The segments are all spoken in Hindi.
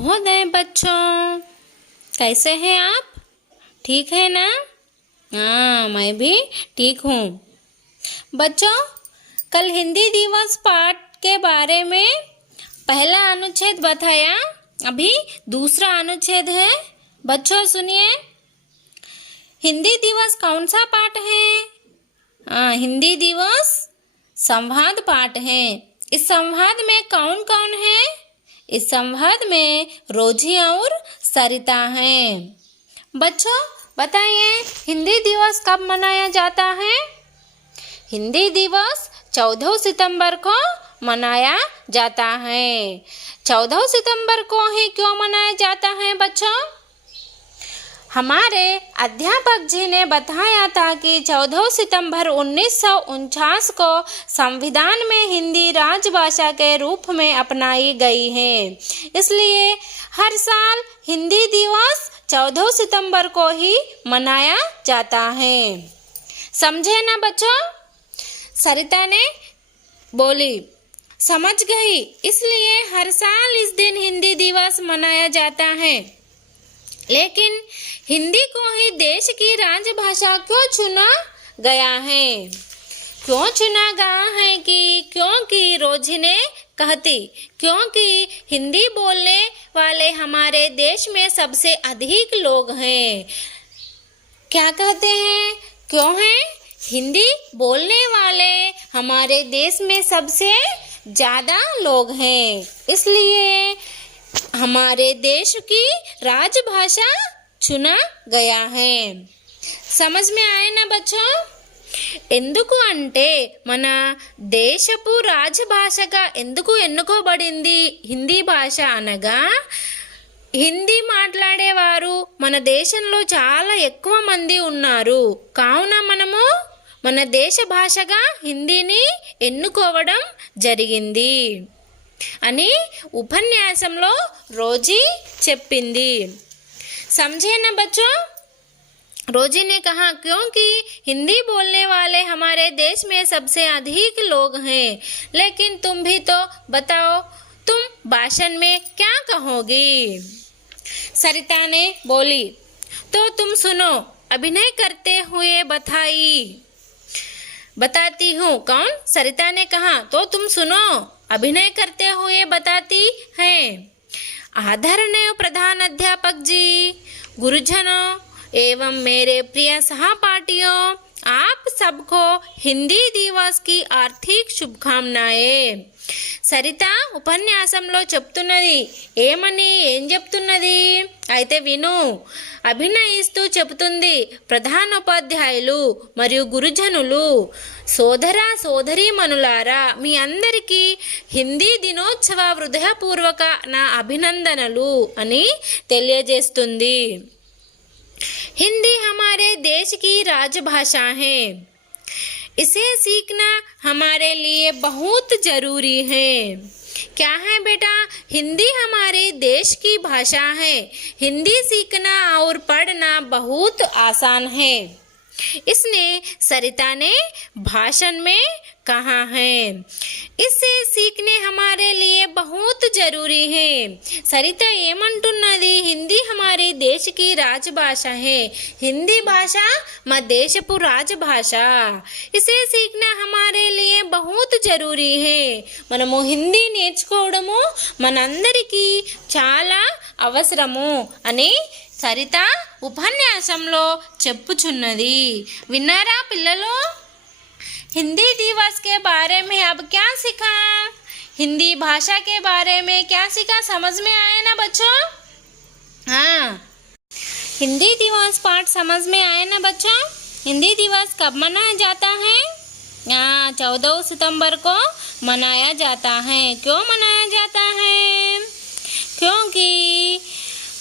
शुभोदय बच्चों, कैसे हैं आप? ठीक है ना? हाँ, मैं भी ठीक हूँ। बच्चों, कल हिंदी दिवस पाठ के बारे में पहला अनुच्छेद बताया, अभी दूसरा अनुच्छेद है। बच्चों सुनिए, हिंदी दिवस कौन सा पाठ है? हिंदी दिवस संवाद पाठ है। इस संवाद में कौन कौन है? इस संवाद में रोजी और सरिता हैं। बच्चों बताइए, हिंदी दिवस कब मनाया जाता है? हिंदी दिवस 14 सितंबर को मनाया जाता है। 14 सितंबर को ही क्यों मनाया जाता है बच्चों? हमारे अध्यापक जी ने बताया था कि 14 सितंबर 1949 को संविधान में हिंदी राजभाषा के रूप में अपनाई गई है। इसलिए हर साल हिंदी दिवस 14 सितंबर को ही मनाया जाता है। समझे ना बच्चों? सरिता ने बोली, समझ गई। इसलिए हर साल इस दिन हिंदी दिवस मनाया जाता है। लेकिन हिंदी को ही देश की राजभाषा क्यों चुना गया है? क्यों चुना गया है क्योंकि रोजी ने कहती, क्योंकि हिंदी बोलने वाले हमारे देश में सबसे अधिक लोग हैं। क्या कहते हैं? क्यों हैं? हिंदी बोलने वाले हमारे देश में सबसे ज़्यादा लोग हैं, इसलिए हमारे देश की राजभाषा चुना गया है। समझ में आए ना बच्चों? ఎందుకు అంటే మన దేశపు రాజభాషగా ఎందుకు ఎన్నుకోబడింది హిందీ భాష అనగా, హిందీ మాట్లాడేవారు మన దేశంలో చాలా ఎక్కువ మంది ఉన్నారు. కావున మనము మన దేశ భాషగా హిందీని ఎన్నుకోవడం జరిగింది అని ఉపన్యాసంలో రోజీ చెప్పింది। समझे ना बच्चों? रोजी ने कहा क्योंकि हिंदी बोलने वाले हमारे देश में सबसे अधिक लोग हैं। लेकिन तुम भी तो बताओ, तुम भाषण में क्या कहोगी? सरिता ने बोली, तो तुम सुनो, अभिनय करते हुए बताती हूँ। कौन? सरिता ने कहा, तो तुम सुनो, अभिनय करते हुए बताती हैं। आदरणीय प्रधान अध्यापक जी, गुरुजनों एवं मेरे प्रिय सहपाठियों, आप सबको हिंदी दिवस की आर्थिक शुभकामनाएं। సరిత ఉపన్యాసంలో చెప్తున్నది ఏం చెప్తున్నది అయితే విను. అభినయిస్తూ చెబుతుంది, ప్రధానోపాధ్యాయులు మరియు గురుజనులు, సోదర సోదరీమణులారా, మీ అందరికీ హిందీ దినోత్సవ హృదయపూర్వక నా అభినందనలు అని తెలియజేస్తుంది। हिंदी हमारे देश की राजभाषा है। इसे सीखना हमारे लिए बहुत ज़रूरी है। क्या है बेटा? हिंदी हमारे देश की भाषा है। हिंदी सीखना और पढ़ना बहुत आसान है। इसने सरिता ने भाषण में कहा है। इसे सीखने हमारे लिए बहुत जरूरी है। सरिता ఏమంటున్నది? हिंदी हमारे देश की राजभाषा है। हिंदी भाषा మా దేశపు రాజభాష। इसे सीखना हमारे लिए बहुत जरूरी है। మనము హిందీ నేర్చుకోవడము మనందరికీ చాలా అవసరము అని సరిత ఉపన్యాసంలో చెప్పుచున్నది। విన్నారా పిల్లలు? हिंदी दिवस के बारे में अब क्या सीखा? हिंदी भाषा के बारे में क्या सीखा? समझ में आया ना बच्चों? हाँ, हिंदी दिवस पाठ समझ में आया ना बच्चों? हिंदी दिवस कब मनाया जाता है? 14 सितंबर को मनाया जाता है। क्यों मनाया जाता है? क्योंकि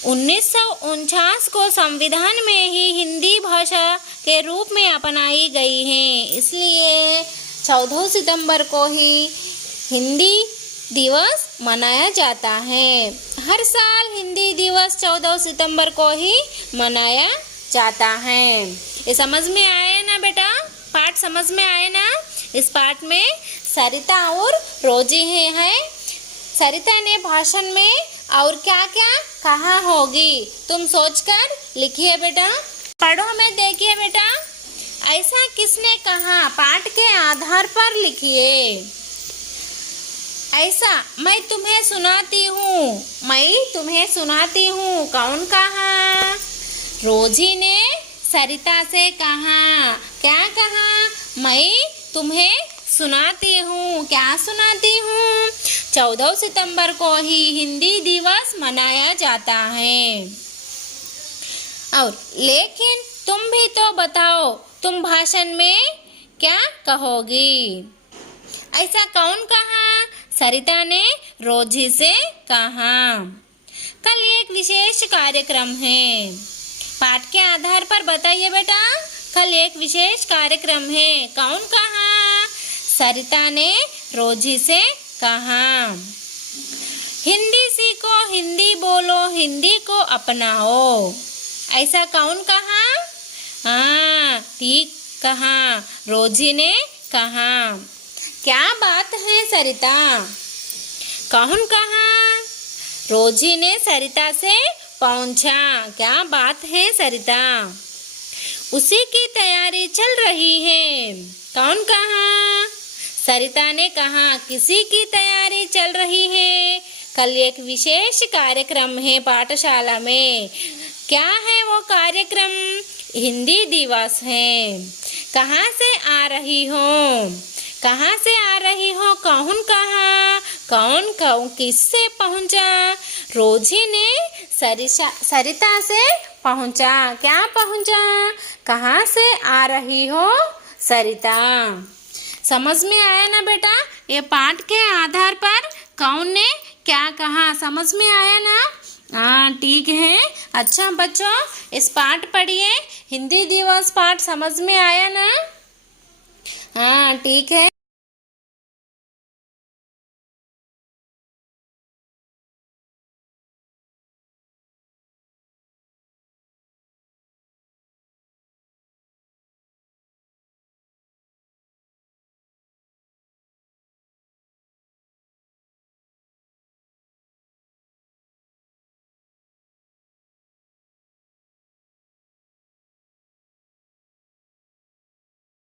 1949 को संविधान में ही हिंदी भाषा के रूप में अपनाई गई है। इसलिए 14 सितंबर को ही हिंदी दिवस मनाया जाता है। हर साल हिंदी दिवस 14 सितंबर को ही मनाया जाता है। ये समझ में आया ना बेटा? पाठ समझ में आया ना? इस पाठ में सरिता और रोजी हैं। सरिता ने भाषण में और क्या क्या कहाँ होगी, तुम सोचकर लिखिए बेटा। पढ़ो में देखिए बेटा। ऐसा किसने कहा, पाठ के आधार पर लिखिए। ऐसा मैं तुम्हें सुनाती हूँ, मैं तुम्हें सुनाती हूँ, कौन कहा? रोजी ने सरिता से कहा। क्या कहा? मैं तुम्हें सुनाती हूँ। क्या सुनाती हूँ? 14 सितंबर को ही हिंदी दिवस मनाया जाता है। और लेकिन तुम भी तो बताओ, तुम भाषण में क्या कहोगी? ऐसा कौन कहा? सरिता ने रोजी से कहा। कल एक विशेष कार्यक्रम है। पाठ के आधार पर बताइए बेटा। कल एक विशेष कार्यक्रम है, कौन कहा? सरिता ने रोजी से कहा। हिंदी सीखो, हिंदी बोलो, हिंदी को अपनाओ, ऐसा कौन कहा? हाँ, ठीक कहा, रोजी ने कहा। क्या बात है सरिता, कौन कहा? रोजी ने सरिता से पूछा। क्या बात है सरिता? उसी की तैयारी चल रही है, कौन कहा? सरिता ने कहा। किसी की तैयारी चल रही है? कल एक विशेष कार्यक्रम है पाठशाला में। क्या है वो कार्यक्रम? हिंदी दिवस है। कहाँ से आ रही हो? कहाँ से आ रही हो, कौन कहा? कौन कौन किससे पहुँचा? रोजी ने सरिता से पहुँचा। क्या पहुँचा? कहाँ से आ रही हो सरिता? समझ में आया ना बेटा? ये पाठ के आधार पर कौन ने क्या कहा, समझ में आया ना? हाँ, ठीक है। अच्छा बच्चों, इस पाठ पढ़िए। हिंदी दिवस पाठ समझ में आया ना? हाँ, ठीक है।